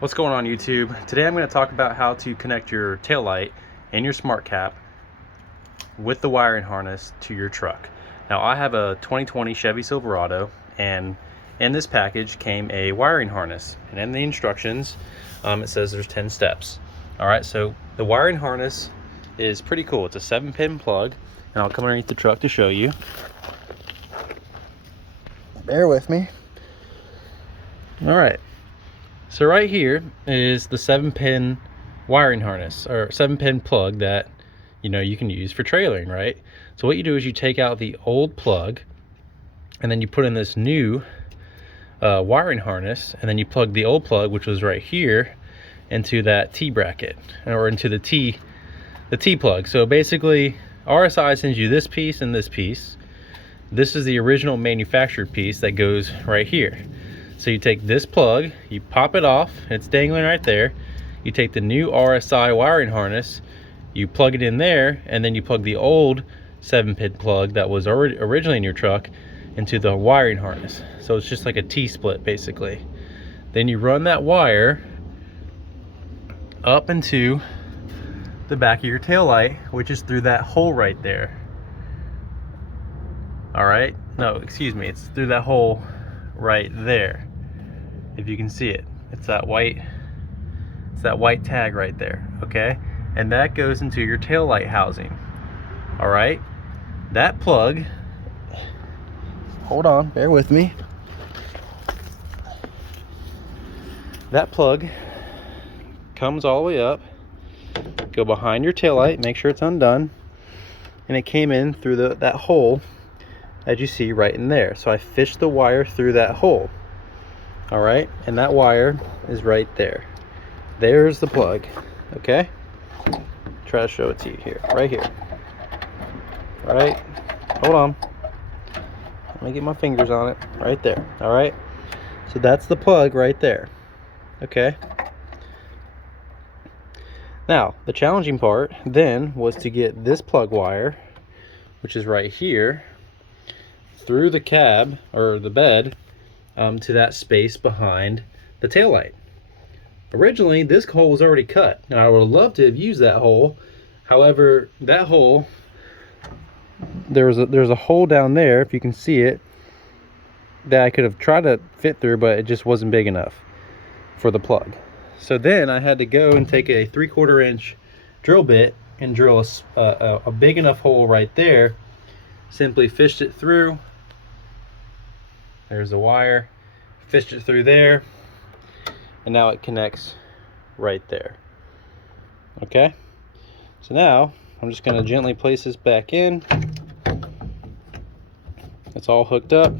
What's going on YouTube? Today I'm going to talk about how to connect your taillight and your Smart Cap with the wiring harness to your truck. Now I have a 2020 Chevy Silverado, and in this package came a wiring harness, and in the instructions it says there's 10 steps. Alright, so the wiring harness is pretty cool. It's a 7-pin plug, and I'll come underneath the truck to show you. Bear with me. Alright, so right here is the 7-pin wiring harness, or 7-pin plug that you can use for trailering, right? So what you do is you take out the old plug, and then you put in this new wiring harness, and then you plug the old plug, which was right here, into that T bracket, or into the T plug. So basically RSI sends you this piece and this piece. This is the original manufactured piece that goes right here. So you take this plug, you pop it off, it's dangling right there. You take the new RSI wiring harness, you plug it in there, and then you plug the old 7-pin plug that was originally in your truck into the wiring harness. So it's just like a T-split basically. Then you run that wire up into the back of your tail light, which is through that hole right there. All right, no, excuse me, it's through that hole right there. If you can see it, it's that white tag right there. Okay, and that goes into your tail light housing. All right, that plug, hold on, bear with me. That plug comes all the way up, go behind your tail light, make sure it's undone, and it came in through that hole as you see right in there. So I fished the wire through that hole. All right, and that wire is right there. There's the plug. Okay, try to show it to you here, right here. All right, hold on, let me get my fingers on it. Right there. All right, so that's the plug right there. Okay, now the challenging part then was to get this plug wire, which is right here, through the cab or the bed to that space behind the taillight. Originally this hole was already cut. Now I would love to have used that hole, however that hole, there's a hole down there, if you can see it, that I could have tried to fit through, but it just wasn't big enough for the plug. So then I had to go and take a 3/4 inch drill bit and drill a big enough hole right there. Simply fished it through. There's the wire, fished it through there, and now it connects right there. Okay, so now I'm just going to gently place this back in. It's all hooked up.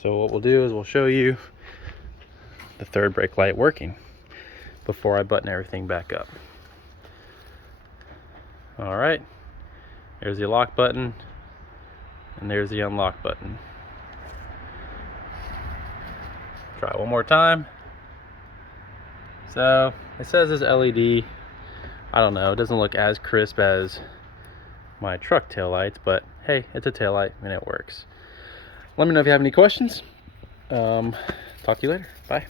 So what we'll do is we'll show you the third brake light working before I button everything back up. All right, there's the lock button, and there's the unlock button. Try it one more time. So it says this LED, I don't know, it doesn't look as crisp as my truck tail lights, but hey, it's a tail light and it works. Let me know if you have any questions. Talk to you later. Bye.